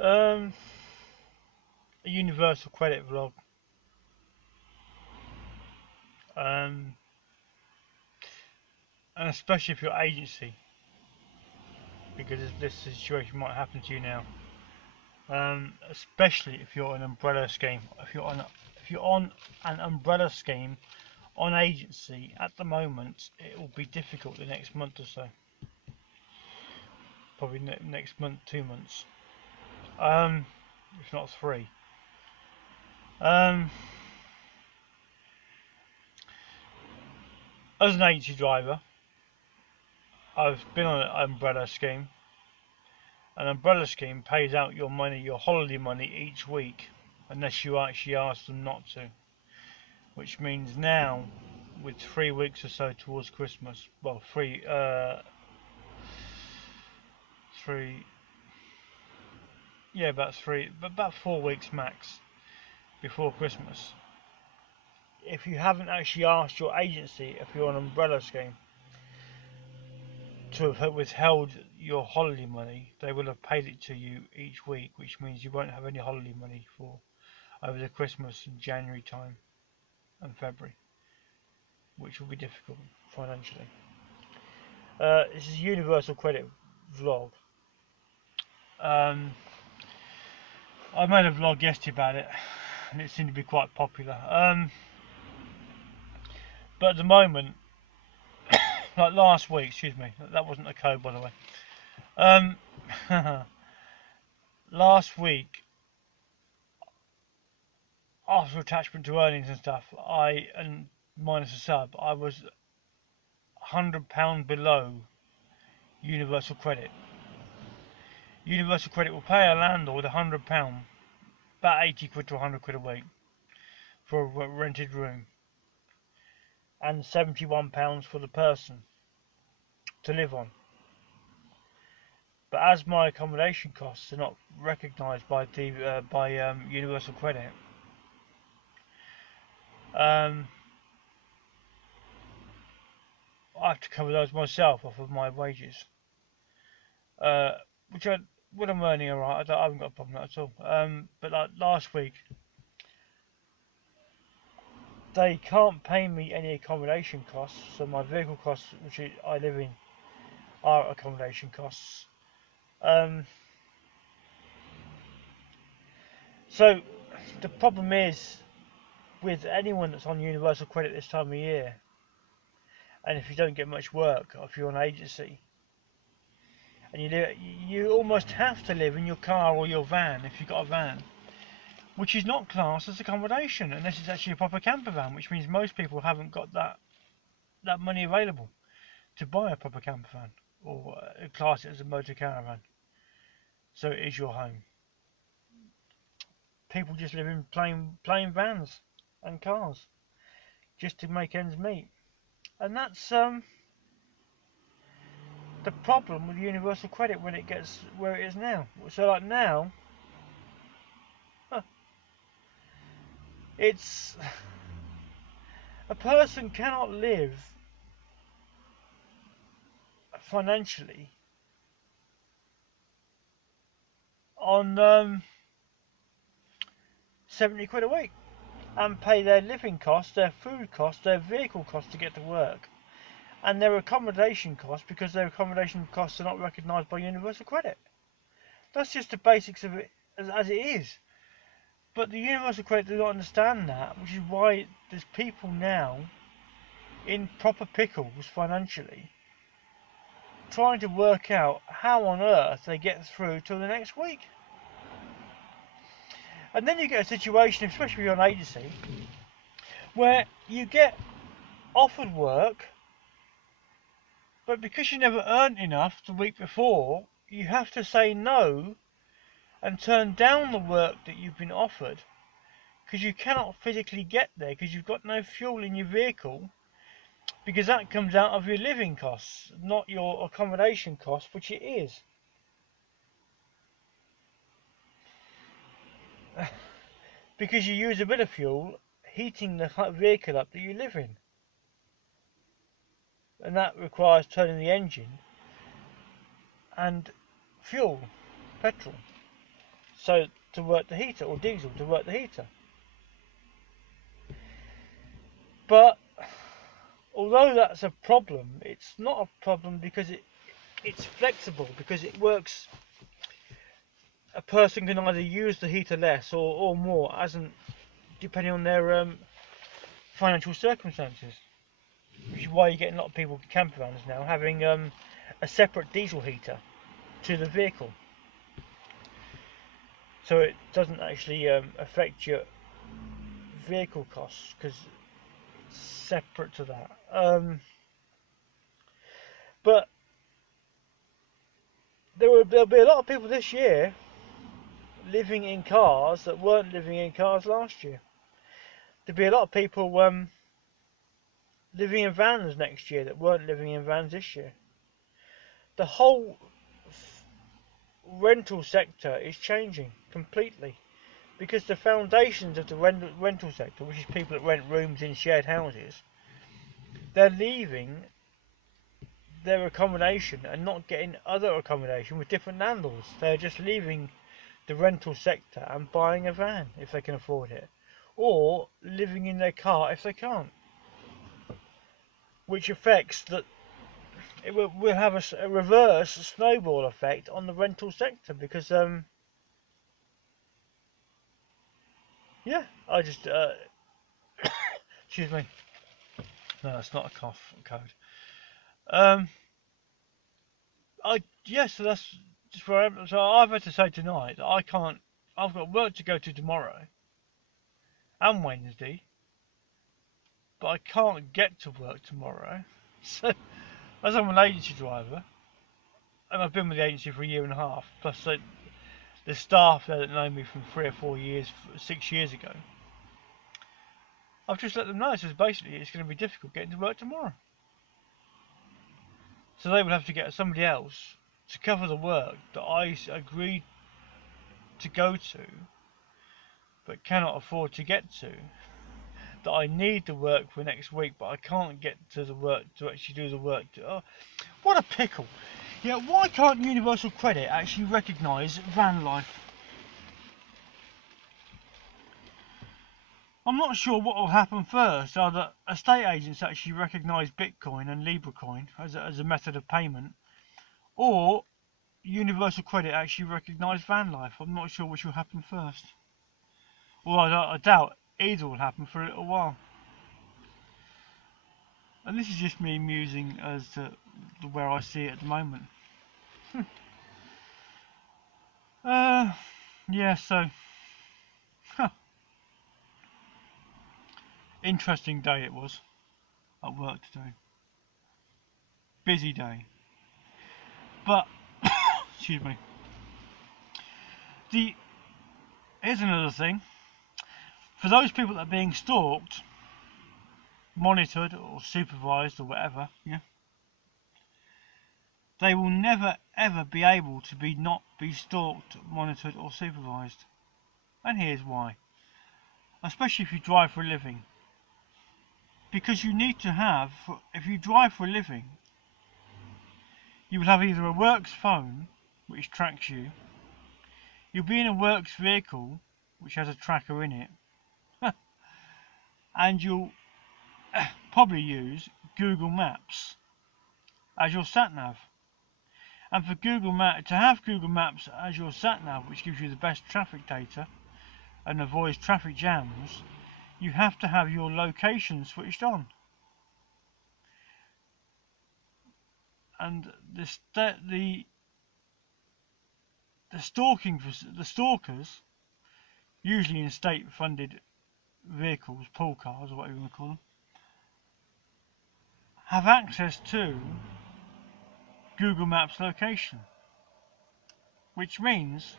Um, a universal credit vlog. Um, and especially if your agency, because this situation might happen to you now. Especially if you're an umbrella scheme. If you're on an umbrella scheme on agency at the moment, it will be difficult the next month or so. Probably next month, 2 months. Um, if not three. Um, as an agency driver, I've been on an umbrella scheme. An umbrella scheme pays out your money, your holiday money, each week, unless you actually ask them not to. Which means now, with 3 weeks or so towards Christmas, well, three, yeah, about 4 weeks max before Christmas. If you haven't actually asked your agency, if you're on an umbrella scheme, to have withheld your holiday money, they will have paid it to you each week, which means you won't have any holiday money for over the Christmas and January time and February, which will be difficult financially. This is a universal credit vlog. Um, I made a vlog yesterday about it, and it seemed to be quite popular. But at the moment, like last week, excuse me, that wasn't a code by the way. Um, last week, after attachment to earnings and stuff, and minus a sub, I was £100 below universal credit. Universal credit will pay a landlord £100, about 80 quid to 100 quid a week for a rented room, and £71 for the person to live on. But as my accommodation costs are not recognised by Universal Credit, um, I have to cover those myself off of my wages, uh, which when I'm earning alright, I haven't got a problem with that at all. But like last week, they can't pay me any accommodation costs, so my vehicle costs, which I live in, are accommodation costs. Um, so the problem is with anyone that's on Universal Credit this time of year, and if you don't get much work, or if you're on agency, and you almost have to live in your car or your van if you've got a van, which is not classed as accommodation unless it's actually a proper camper van, which means most people haven't got that money available to buy a proper camper van or class it as a motor caravan. So it is your home. People just live in plain vans and cars just to make ends meet, and that's the problem with universal credit when it gets where it is now. So like now, it's a person cannot live financially on 70 quid a week and pay their living costs, their food costs, their vehicle costs to get to work, and their accommodation costs because their accommodation costs are not recognised by Universal Credit. That's just the basics of it as it is. But the Universal Credit do not understand that, which is why there's people now in proper pickles financially trying to work out how on earth they get through till the next week. And then you get a situation, especially if you're an agency, where you get offered work, but because you never earned enough the week before, you have to say no and turn down the work that you've been offered because you cannot physically get there because you've got no fuel in your vehicle, because that comes out of your living costs, not your accommodation costs, which it is. Because you use a bit of fuel heating the vehicle up that you live in, and that requires turning the engine and fuel, petrol. so to work the heater, or diesel to work the heater. But although that's a problem, it's not a problem because it's flexible, because it works. A person can either use the heater less or more, as an, depending on their financial circumstances. Which is why you're getting a lot of people with camper vans now having a separate diesel heater to the vehicle, so it doesn't actually affect your vehicle costs, because it's separate to that. But there'll be a lot of people this year living in cars that weren't living in cars last year. There'll be a lot of people living in vans next year that weren't living in vans this year. The whole rental sector is changing completely, because the foundations of the rental sector, which is people that rent rooms in shared houses, they're leaving their accommodation and not getting other accommodation with different landlords. They're just leaving the rental sector and buying a van if they can afford it, or living in their car if they can't, which affects that. It will have a reverse snowball effect on the rental sector, because yeah, I just excuse me, no, it's not a cough code. So that's just where I'm. So I've had to say tonight that I can't. I've got work to go to tomorrow and Wednesday, but I can't get to work tomorrow. So, as I'm an agency driver, and I've been with the agency for a year and a half, plus the staff there that know me from 3 or 4 years, 6 years ago, I've just let them know. So basically, it's going to be difficult getting to work tomorrow. So they will have to get somebody else to cover the work that I agreed to go to, but cannot afford to get to. That I need the work for next week, but I can't get to the work to actually do the work. Oh, what a pickle! Yeah, why can't Universal Credit actually recognise van life? I'm not sure what will happen first. Either estate agents actually recognise Bitcoin and Libra coin as a method of payment, or Universal Credit actually recognise van life. I'm not sure which will happen first. Well, I doubt either will happen for a little while. And this is just me musing as to where I see it at the moment. Yeah, so, interesting day it was at work today. Busy day. But, excuse me. Here's another thing. For those people that are being stalked, monitored or supervised or whatever, yeah, they will never ever be able to not be stalked, monitored or supervised. And here's why. Especially if you drive for a living. Because you need to have, if you drive for a living, you will have either a works phone, which tracks you, you'll be in a works vehicle, which has a tracker in it, and you'll probably use Google Maps as your sat-nav. And for to have Google Maps as your sat-nav, which gives you the best traffic data and avoids traffic jams, you have to have your location switched on. And the stalkers, usually in state-funded vehicles, pool cars or whatever you want to call them, have access to Google Maps location. Which means,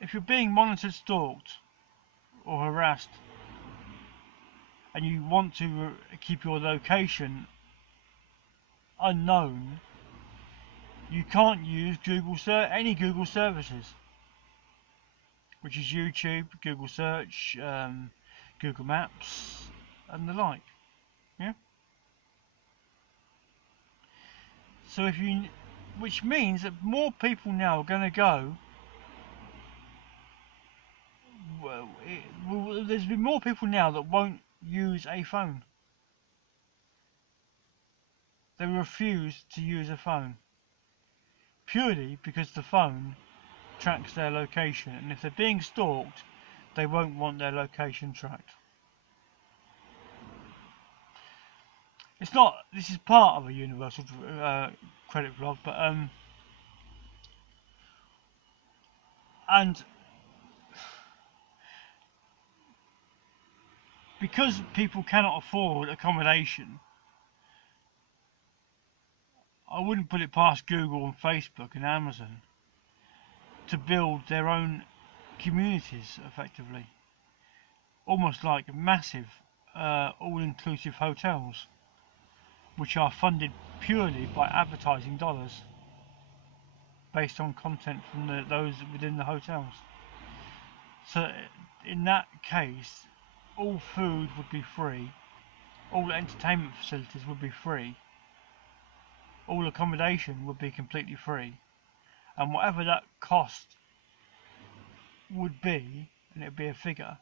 if you're being monitored, stalked or harassed, and you want to keep your location unknown, you can't use any Google services, which is YouTube, Google Search, Google Maps, and the like. Yeah. So which means that more people now are going to go there's been more people now that won't use a phone. They refuse to use a phone purely because the phone tracks their location, and if they're being stalked, they won't want their location tracked. It's not. This is part of a universal credit vlog, but and because people cannot afford accommodation, I wouldn't put it past Google and Facebook and Amazon to build their own communities effectively, almost like massive all-inclusive hotels, which are funded purely by advertising dollars based on content from those within the hotels. So in that case, all food would be free, all entertainment facilities would be free, all accommodation would be completely free, and whatever that cost would be, and it would be a figure,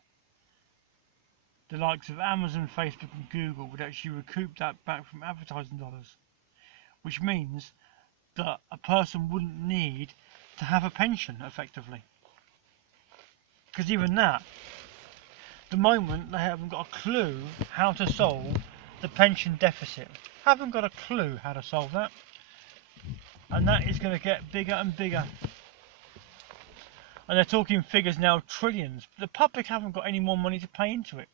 the likes of Amazon, Facebook and Google would actually recoup that back from advertising dollars, which means that a person wouldn't need to have a pension effectively. Because even that, the moment they haven't got a clue how to solve the pension deficit. Haven't got a clue how to solve that. And that is going to get bigger and bigger. And they're talking figures now, trillions. The public haven't got any more money to pay into it.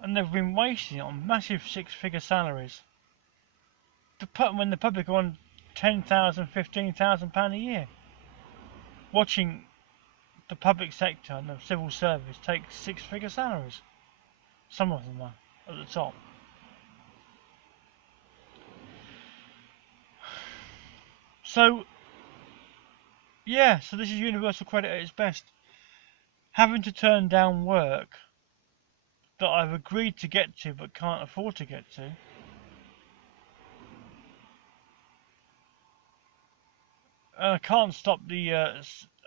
And they've been wasting it on massive six-figure salaries. When the public are on £10,000, £15,000 a year. Watching the public sector and the civil service take six-figure salaries. Some of them are at the top. So, yeah, so this is universal credit at its best. Having to turn down work that I've agreed to get to but can't afford to get to. I can't stop the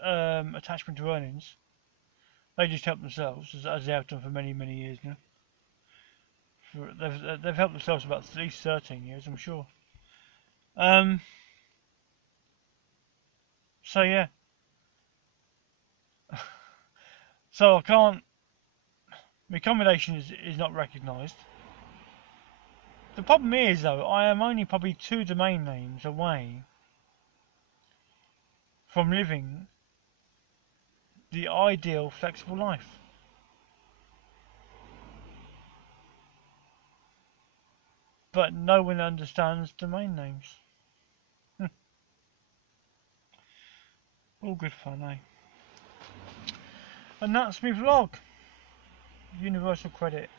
attachment to earnings. They just help themselves, as they have done for many, many years now. They've helped themselves about at least 13 years, I'm sure. So yeah. So I can't. My accommodation is not recognised. The problem is though, I am only probably 2 domain names away from living the ideal flexible life. But no one understands domain names. All good fun, eh? And that's my vlog. Universal credit.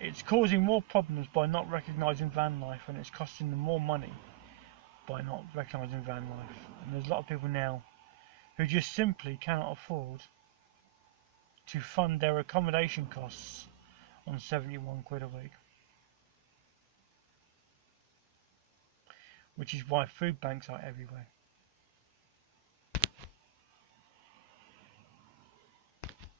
It's causing more problems by not recognising van life, and it's costing them more money by not recognising van life. And there's a lot of people now who just simply cannot afford to fund their accommodation costs on 71 quid a week. Which is why food banks are everywhere.